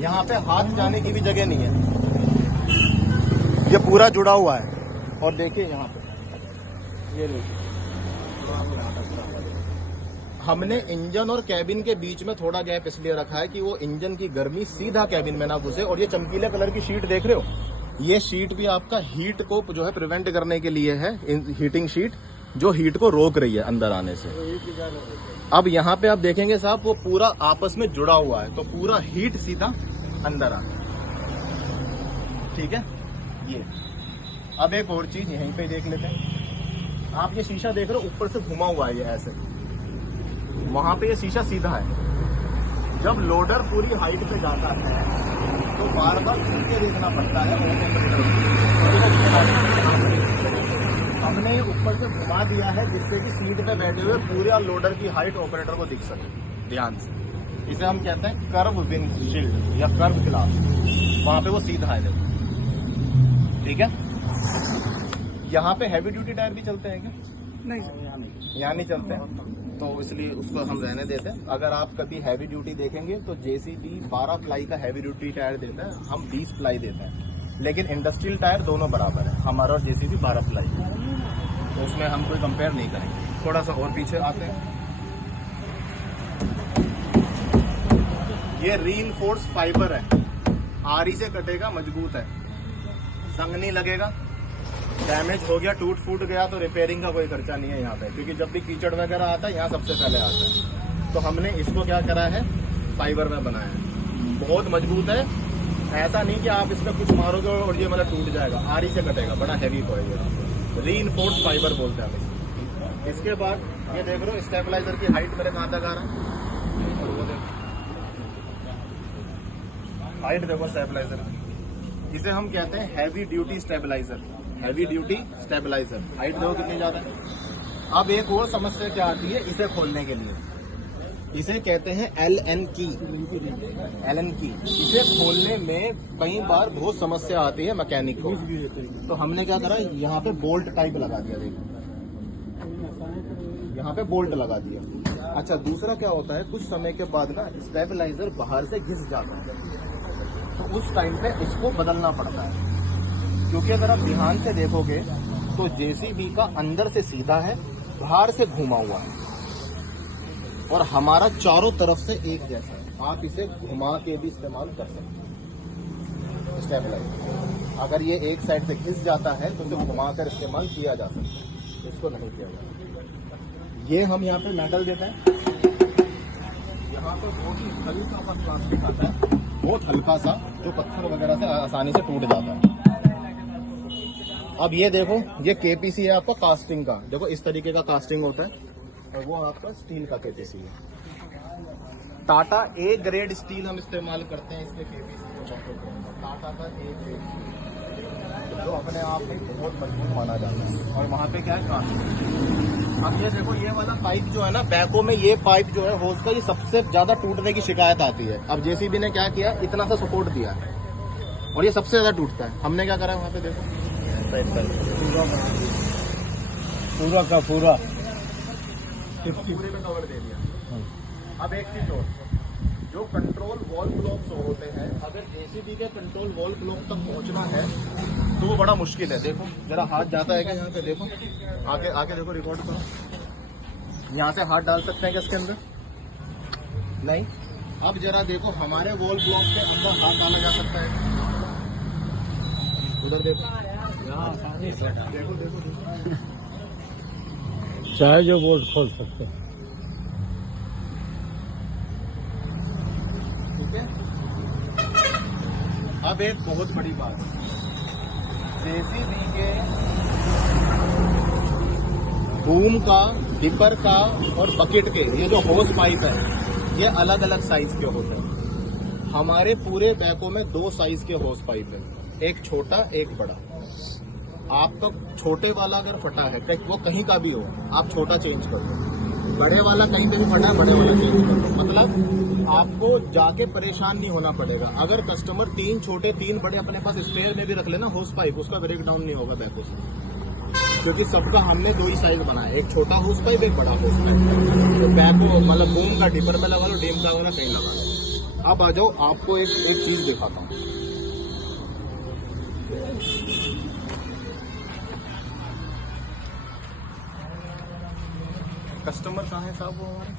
यहाँ पे हाथ जाने की भी जगह नहीं है, ये पूरा जुड़ा हुआ है। और देखिए यहाँ पे, ये देखिए हमने इंजन और कैबिन के बीच में थोड़ा गैप इसलिए रखा है कि वो इंजन की गर्मी सीधा कैबिन में ना घुसे। और ये चमकीले कलर की शीट देख रहे हो, ये शीट भी आपका हीट को जो है प्रिवेंट करने के लिए है, हीटिंग शीट जो हीट को रोक रही है अंदर आने से। अब यहाँ पे आप देखेंगे साहब, वो पूरा आपस में जुड़ा हुआ है, तो पूरा हीट सीधा अंदर आता है। ठीक है, ये अब एक और चीज यहीं पे देख लेते हैं। आप ये शीशा देख रहे हो, ऊपर से घुमा हुआ है ये ऐसे, वहां पे ये शीशा सीधा है। जब लोडर पूरी हाइट पे जाता है तो बार बार घूम के देखना पड़ता है। हमने ऊपर से घुमा दिया है जिससे कि सीट पे बैठे हुए पूरे लोडर की हाइट ऑपरेटर को दिख सके ध्यान से। इसे हम कहते हैं कर्व विंडशील्ड या कर्व ग्लास। वहां पे वो सीधा है, देखो। ठीक है, यहाँ पे हैवी ड्यूटी टायर भी चलते हैं क्या? नहीं सर, यहाँ नहीं चलते हैं, तो इसलिए उसको हम रहने देते हैं। अगर आप कभी हैवी ड्यूटी देखेंगे तो जेसीबी 12 प्लाई का हैवी ड्यूटी टायर देता है, हम 20 प्लाई देते हैं। लेकिन इंडस्ट्रियल टायर दोनों बराबर है, हमारा और जेसीबी 12 प्लाई, तो उसमें हम कोई कंपेयर नहीं करेंगे। थोड़ा सा और पीछे आते हैं, ये रीइंफोर्स फाइबर है, आरी से कटेगा, मजबूत है, जंग नहीं लगेगा। डैमेज हो गया, टूट फूट गया तो रिपेयरिंग का कोई खर्चा नहीं है यहाँ पे, क्योंकि जब भी कीचड़ वगैरह आता है यहाँ सबसे पहले आता है। तो हमने इसको क्या करा है, फाइबर में बनाया है, बहुत मजबूत है। ऐसा नहीं कि आप इसमें कुछ मारोगे और ये मतलब टूट जाएगा, आरी से कटेगा, बड़ा हैवी पड़ेगा। रीइंफोर्स फाइबर बोलते हैं हम। इसके बाद ये देख रहे हो स्टेबलाइजर की हाइट मेरे कहाँ तक आ रहा है, और वो देखो हाइट देखो स्टेबलाइजर की। इसे हम कहते हैं heavy duty stabiliser, heavy duty stabiliser. Height देखो कितनी ज्यादा है। अब एक और समस्या क्या आती है इसे खोलने के लिए, इसे कहते हैं एलन की। इसे खोलने में कई बार बहुत समस्या आती है मैकेनिक को, तो हमने क्या करा, यहाँ पे बोल्ट टाइप लगा दिया। देखो यहाँ पे बोल्ट लगा दिया। अच्छा, दूसरा क्या होता है, कुछ समय के बाद ना स्टेबलाइजर बाहर से घिस जाता है, तो उस टाइम पे इसको बदलना पड़ता है। क्योंकि अगर आप ध्यान से देखोगे तो जेसीबी का अंदर से सीधा है, बाहर से घुमा हुआ है, और हमारा चारों तरफ से एक जैसा है। आप इसे घुमा के भी इस्तेमाल कर सकते हैं स्टेबलाइजर। अगर ये एक साइड से घिस जाता है तो इसे घुमाकर इस्तेमाल किया जा सकता है, इसको नहीं किया जाता। ये हम यहाँ पे मेटल देते हैं, यहाँ पे बहुत ही हल्का सा प्लास्टिक आता है, बहुत हल्का सा, जो पत्थर वगैरह से आसानी से टूट जाता है। अब ये देखो, ये केपीसी है आपका कास्टिंग का, देखो इस तरीके का कास्टिंग होता है, और वो आपका स्टील का केपीसी है। टाटा ए ग्रेड स्टील हम इस्तेमाल करते हैं इसके केपीसी को। टाटा का ए ग्रेड जो अपने आप में बहुत मजबूत माना जाता है, और वहाँ पे क्या है, कास्टिंग। अब ये देखो, ये वाला पाइप जो है ना बैको में, ये पाइप जो है होज का, ये सबसे ज्यादा टूटने की शिकायत आती है। अब जेसीबी ने क्या किया, इतना सा सपोर्ट दिया है और ये सबसे ज्यादा टूटता है। हमने क्या करा है, वहाँ पे देखो पूरा का पूरा पूरे में कवर दे दिया। अब एक चीज और, जो कंट्रोल वॉल ब्लॉक्स होते हैं, अगर जेसीबी के कंट्रोल वॉल ब्लॉक तक पहुंचना है तो वो बड़ा मुश्किल है। देखो जरा हाथ जाता है क्या, यहाँ पे देखो, आगे आगे देखो, रिकॉर्ड करो। यहाँ से हाथ डाल सकते हैं क्या इसके अंदर? नहीं। अब जरा देखो, हमारे वॉल ब्लॉक के अंदर हाथ डाला जा सकता है, उधर देखो, देखो देखो, चाहे जो बोल्ट खोल सकते हैं। ठीक है। अब एक बहुत बड़ी बात, जेसीबी के बूम का, डिपर का और बकेट के ये जो होस पाइप है, ये अलग अलग साइज के होते हैं। हमारे पूरे बैको में 2 साइज के होस पाइप है, एक छोटा एक बड़ा। आपका छोटे वाला अगर फटा है, वो कहीं का भी हो, आप छोटा चेंज कर दो, बड़े वाला कहीं पे भी फटा है, बड़े वाला चेंज कर दो। मतलब आपको जाके परेशान नहीं होना पड़ेगा। अगर कस्टमर 3 छोटे 3 बड़े अपने पास स्पेयर में भी रख लेना होस पाइप, उसका ब्रेक डाउन नहीं होगा बैको से, क्योंकि सबका हमने 2 ही साइज बनाया, एक छोटा होस पाइप एक बड़ा होस पाइप। तो बैको मतलब बूम का डिपर में लगा लो, डीम का होगा कहीं लगा लो। अब आ जाओ, आपको एक चीज दिखाता हूँ। कस्टमर कहाँ है साहब वो हमारे?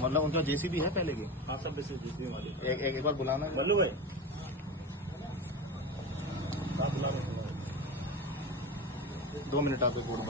मतलब उनका जेसीबी है पहले की? हाँ सब जेसीबी वाले। एक बार बुलाना है। बल्लू भाई आप बुला 2 मिनट आपको कोड